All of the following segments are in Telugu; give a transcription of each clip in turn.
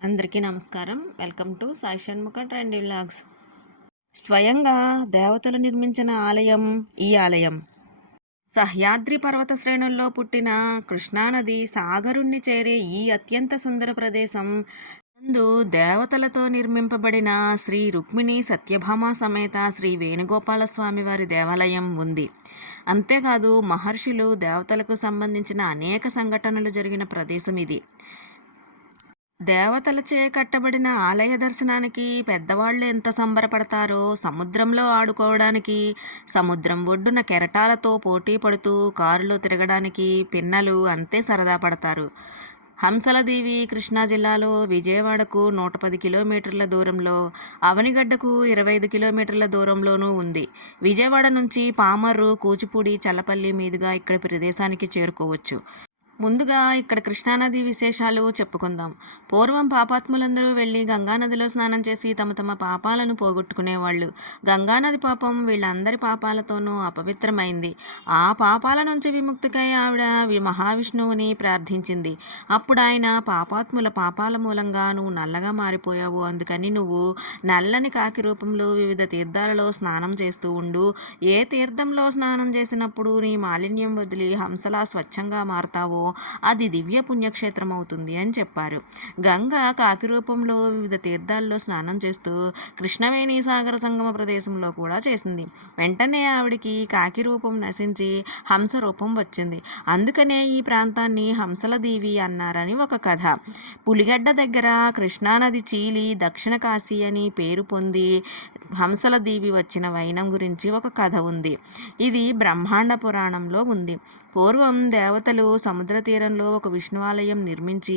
అందరికీ నమస్కారం. Welcome to Sai Shanmukha trendy vlogs. స్వయంగా దేవతలు నిర్మించిన ఆలయం ఈ ఆలయం. సహ్యాద్రి పర్వత శ్రేణుల్లో పుట్టిన కృష్ణానది సాగరుణ్ణి చేరే ఈ అత్యంత సుందర ప్రదేశం ముందు దేవతలతో నిర్మింపబడిన శ్రీ రుక్మిణి సత్యభామ సమేత శ్రీ వేణుగోపాల స్వామి వారి దేవాలయం ఉంది. అంతేకాదు మహర్షులు దేవతలకు సంబంధించిన అనేక సంఘటనలు జరిగిన ప్రదేశం ఇది. దేవతలచే కట్టబడిన ఆలయ దర్శనానికి పెద్దవాళ్ళు ఎంత సంబరపడతారో సముద్రంలో ఆడుకోవడానికి, సముద్రం ఒడ్డున కెరటాలతో పోటీ పడుతూ కారులో తిరగడానికి పిన్నలు అంతే సరదా పడతారు. హంసలదేవి కృష్ణా జిల్లాలో విజయవాడకు 110 కిలోమీటర్ల దూరంలో, అవనిగడ్డకు 25 కిలోమీటర్ల దూరంలోనూ ఉంది. విజయవాడ నుంచి పామర్రు, కూచిపూడి, చల్లపల్లి మీదుగా ఇక్కడి ప్రదేశానికి చేరుకోవచ్చు. ముందుగా ఇక్కడ కృష్ణానది విశేషాలు చెప్పుకుందాం. పూర్వం పాపాత్ములందరూ వెళ్ళి గంగానదిలో స్నానం చేసి తమ తమ పాపాలను పోగొట్టుకునేవాళ్ళు. గంగానది పాపం వీళ్ళందరి పాపాలతోనూ అపవిత్రమైంది. ఆ పాపాల నుంచి విముక్తికై ఆవిడ మహావిష్ణువుని ప్రార్థించింది. అప్పుడు ఆయన, పాపాత్ముల పాపాల మూలంగా నువ్వు నల్లగా మారిపోయావు, అందుకని నువ్వు నల్లని కాకి రూపంలో వివిధ తీర్థాలలో స్నానం చేస్తూ ఉండు. ఏ తీర్థంలో స్నానం చేసినప్పుడు నీ మాలిన్యం వదిలి హంసలా స్వచ్ఛంగా మారతావో అది దివ్య పుణ్యక్షేత్రం అవుతుంది అని చెప్పారు. గంగ కాకి రూపంలో వివిధ తీర్థాల్లో స్నానం చేస్తూ కృష్ణవేణి సాగర సంగమ ప్రదేశంలో కూడా చేసింది. వెంటనే ఆవిడికి కాకి రూపం నశించి హంస రూపం వచ్చింది. అందుకనే ఈ ప్రాంతాన్ని హంసల దేవి అన్నారని ఒక కథ. పులిగడ్డ దగ్గర కృష్ణానది చీలి దక్షిణ కాశీ అని పేరు పొంది హంసల దేవి వచ్చిన వైనం గురించి ఒక కథ ఉంది. ఇది బ్రహ్మాండ పురాణంలో ఉంది. పూర్వం దేవతలు సముద్ర తీరంలో ఒక విష్ణు ఆలయం నిర్మించి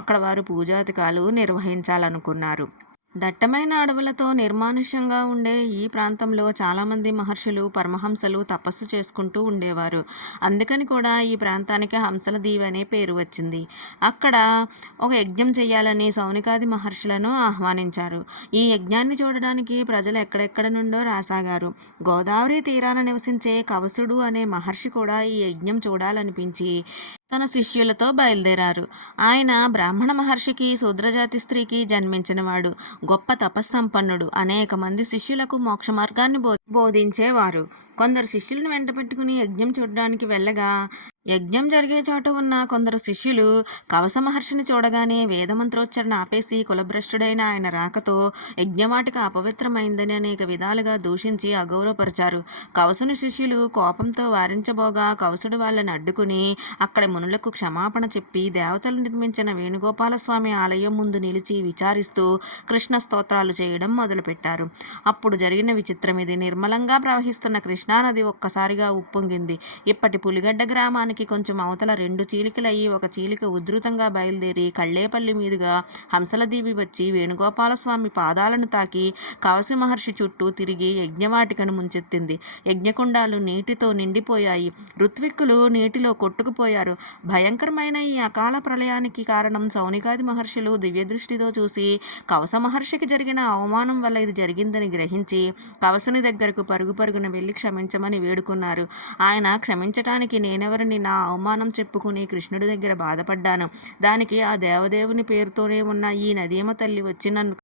అక్కడ వారు పూజాధికాలు నిర్వహించాలనుకున్నారు. దట్టమైన అడవులతో నిర్మానుష్యంగా ఉండే ఈ ప్రాంతంలో చాలామంది మహర్షులు, పరమహంసలు తపస్సు చేసుకుంటూ ఉండేవారు. అందుకని కూడా ఈ ప్రాంతానికి హంసల దీవి అనే పేరు వచ్చింది. అక్కడ ఒక యజ్ఞం చేయాలని సౌనికాది మహర్షులను ఆహ్వానించారు. ఈ యజ్ఞాన్ని చూడడానికి ప్రజలు ఎక్కడెక్కడ నుండో రాసాగారు. గోదావరి తీరాన నివసించే కవసుడు అనే మహర్షి కూడా ఈ యజ్ఞం చూడాలనిపించి తన శిష్యులతో బయలుదేరారు. ఆయన బ్రాహ్మణ మహర్షికి, శూద్రజాతి స్త్రీకి జన్మించినవాడు. గొప్ప తపస్సంపన్నుడు. అనేక మంది శిష్యులకు మోక్ష మార్గాన్ని బోధించేవారు. కొందరు శిష్యులను వెంట పెట్టుకుని యజ్ఞం చూడడానికి వెళ్ళగా యజ్ఞం జరిగే చోట ఉన్న కొందరు శిష్యులు కవస మహర్షిని చూడగానే వేదమంత్రోచ్చరణ ఆపేసి కులభ్రష్టుడైన ఆయన రాకతో యజ్ఞవాటిక అపవిత్రమైందని అనేక విధాలుగా దూషించి అగౌరవపరిచారు. కవసుని శిష్యులు కోపంతో వారించబోగా కవసుడు వాళ్ళని అడ్డుకుని అక్కడ మునులకు క్షమాపణ చెప్పి దేవతలు నిర్మించిన వేణుగోపాలస్వామి ఆలయం ముందు నిలిచి విచారిస్తూ కృష్ణ స్తోత్రాలు చేయడం మొదలుపెట్టారు. అప్పుడు జరిగిన విచిత్రం ఇది. నిర్మలంగా ప్రవహిస్తున్న కృష్ణానది ఒక్కసారిగా ఉప్పొంగింది. ఇప్పటి పులిగడ్డ గ్రామానికి కొంచెం అవతల 2 చీలికలయ్యి ఒక చీలిక ఉధృతంగా బయలుదేరి కళ్ళేపల్లి మీదుగా హంసలదీవి వచ్చి వేణుగోపాలస్వామి పాదాలను తాకి కవసి మహర్షి చుట్టూ తిరిగి యజ్ఞవాటికను ముంచెత్తింది. యజ్ఞకుండాలు నీటితో నిండిపోయాయి. ఋత్విక్కులు నీటిలో కొట్టుకుపోయారు. భయంకరమైన ఈ అకాల ప్రళయానికి కారణం సౌనికాది మహర్షులు దివ్యదృష్టితో చూసి కవస మహర్షికి జరిగిన అవమానం వల్ల ఇది జరిగిందని గ్రహించి కవసుని దగ్గరకు పరుగు పరుగున వెళ్ళి క్షమించమని వేడుకున్నారు. ఆయన, క్షమించటానికి నేనెవరిని, నా అవమానం చెప్పుకుని కృష్ణుడి దగ్గర బాధపడ్డాను. దానికి ఆ దేవదేవుని పేరుతోనే ఉన్న ఈ నదీమ తల్లి వచ్చి నన్ను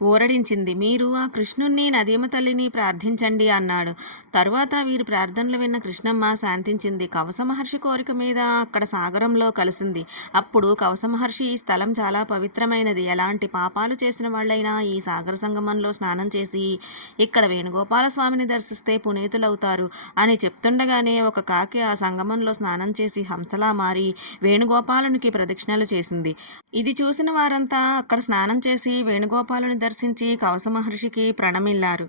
ఊరడించింది. మీరు ఆ కృష్ణుణ్ణి, నదీమ తల్లిని ప్రార్థించండి అన్నాడు. తరువాత వీరి ప్రార్థనలు విన్న కృష్ణమ్మ శాంతించింది. కవస మహర్షి కోరిక మీద అక్కడ సాగరంలో కలిసింది. అప్పుడు కవస మహర్షి, ఈ స్థలం చాలా పవిత్రమైనది. ఎలాంటి పాపాలు చేసిన వాళ్ళైనా ఈ సాగర సంగమంలో స్నానం చేసి ఇక్కడ వేణుగోపాల స్వామిని దర్శిస్తే పునీతులవుతారు అని చెప్తుండగానే ఒక కాకి ఆ సంగమంలో స్నానం చేసి హంసలా మారి వేణుగోపాలునికి ప్రదక్షిణలు చేసింది. ఇది చూసిన వారంతా అక్కడ స్నానం చేసి వేణుగోపాలుని దర్శించి కవస మహర్షికి ప్రణమిల్లారు.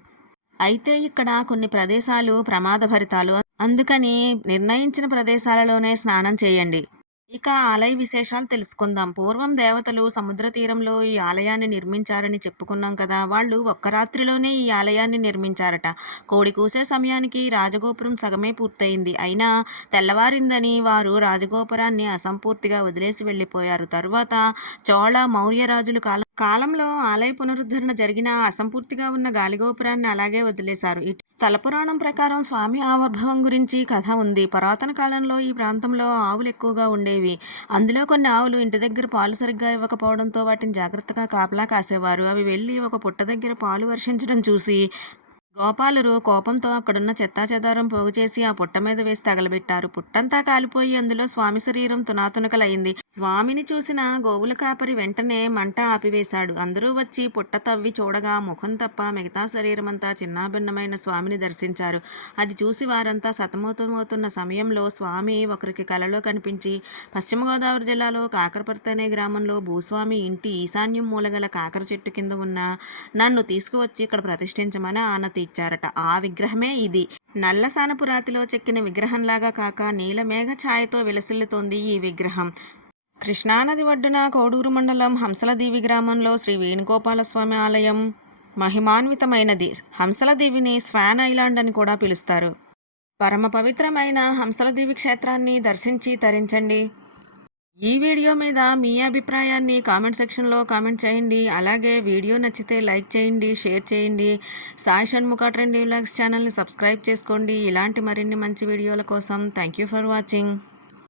అయితే ఇక్కడ కొన్ని ప్రదేశాలు ప్రమాదభరితాలు. అందుకని నిర్ణయించిన ప్రదేశాలలోనే స్నానం చేయండి. ఇక ఆలయ విశేషాలు తెలుసుకుందాం. పూర్వం దేవతలు సముద్ర తీరంలో ఈ ఆలయాన్ని నిర్మించారని చెప్పుకున్నాం కదా. వాళ్ళు ఒక్క రాత్రిలోనే ఈ ఆలయాన్ని నిర్మించారట. కోడి కూసే సమయానికి రాజగోపురం సగమే పూర్తయింది. అయినా తెల్లవారిందని వారు రాజగోపురాన్ని అసంపూర్తిగా వదిలేసి వెళ్ళిపోయారు. తరువాత చోళ, మౌర్య రాజులు కాలంలో ఆలయ పునరుద్ధరణ జరిగినా అసంపూర్తిగా ఉన్న గాలిగోపురాన్ని అలాగే వదిలేశారు. స్థల పురాణం ప్రకారం స్వామి ఆవిర్భావం గురించి కథ ఉంది. పురాతన కాలంలో ఈ ప్రాంతంలో ఆవులు ఎక్కువగా ఉండేవి. అందులో కొన్ని ఆవులు ఇంటి దగ్గర పాలు సరిగ్గా ఇవ్వకపోవడంతో వాటిని జాగ్రత్తగా కాపలా కాసేవారు. అవి వెళ్ళి ఒక పుట్ట దగ్గర పాలు వర్షించడం చూసి గోపాలురు కోపంతో అక్కడున్న చెత్తాచెదారం పోగుచేసి ఆ పుట్ట మీద వేసి తగలబెట్టారు. పుట్టంతా కాలిపోయి అందులో స్వామి శరీరం తునాతునకలైంది. స్వామిని చూసిన గోవుల కాపరి వెంటనే మంట ఆపివేశాడు. అందరూ వచ్చి పుట్ట తవ్వి చూడగా ముఖం తప్ప మిగతా శరీరమంతా చిన్నాభిన్నమైన స్వామిని దర్శించారు. అది చూసి వారంతా సతమతమవుతున్న సమయంలో స్వామి ఒకరికి కలలో కనిపించి పశ్చిమ గోదావరి జిల్లాలో కాకరపర్తి అనే గ్రామంలో భూస్వామి ఇంటి ఈశాన్యం మూలగల కాకర చెట్టు కింద ఉన్న నన్ను తీసుకువచ్చి ఇక్కడ ప్రతిష్ఠించమని ఆనతి ఇచ్చారట. ఆ విగ్రహమే ఇది. నల్ల సానపు రాతిలో చెక్కిన విగ్రహంలాగా కాక నీలమేఘ ఛాయతో విలసిల్లుతోంది ఈ విగ్రహం. కృష్ణానది ఒడ్డున కోడూరు మండలం హంసలదీవి గ్రామంలో శ్రీ వేణుగోపాలస్వామి ఆలయం మహిమాన్వితమైనది. హంసలదీవిని స్వాన్ ఐలాండ్ అని కూడా పిలుస్తారు. పరమ పవిత్రమైన హంసలదీవి క్షేత్రాన్ని దర్శించి తరించండి. ఈ వీడియో మీద మీ అభిప్రాయాన్ని కామెంట్ సెక్షన్లో కామెంట్ చేయండి. అలాగే వీడియో నచ్చితే లైక్ చేయండి, షేర్ చేయండి. సాయి షణ్ముఖ ట్రెండీ వ్లాగ్స్ ఛానల్ని సబ్స్క్రైబ్ చేసుకోండి. ఇలాంటి మరిన్ని మంచి వీడియోల కోసం థ్యాంక్ యూ ఫర్ వాచింగ్.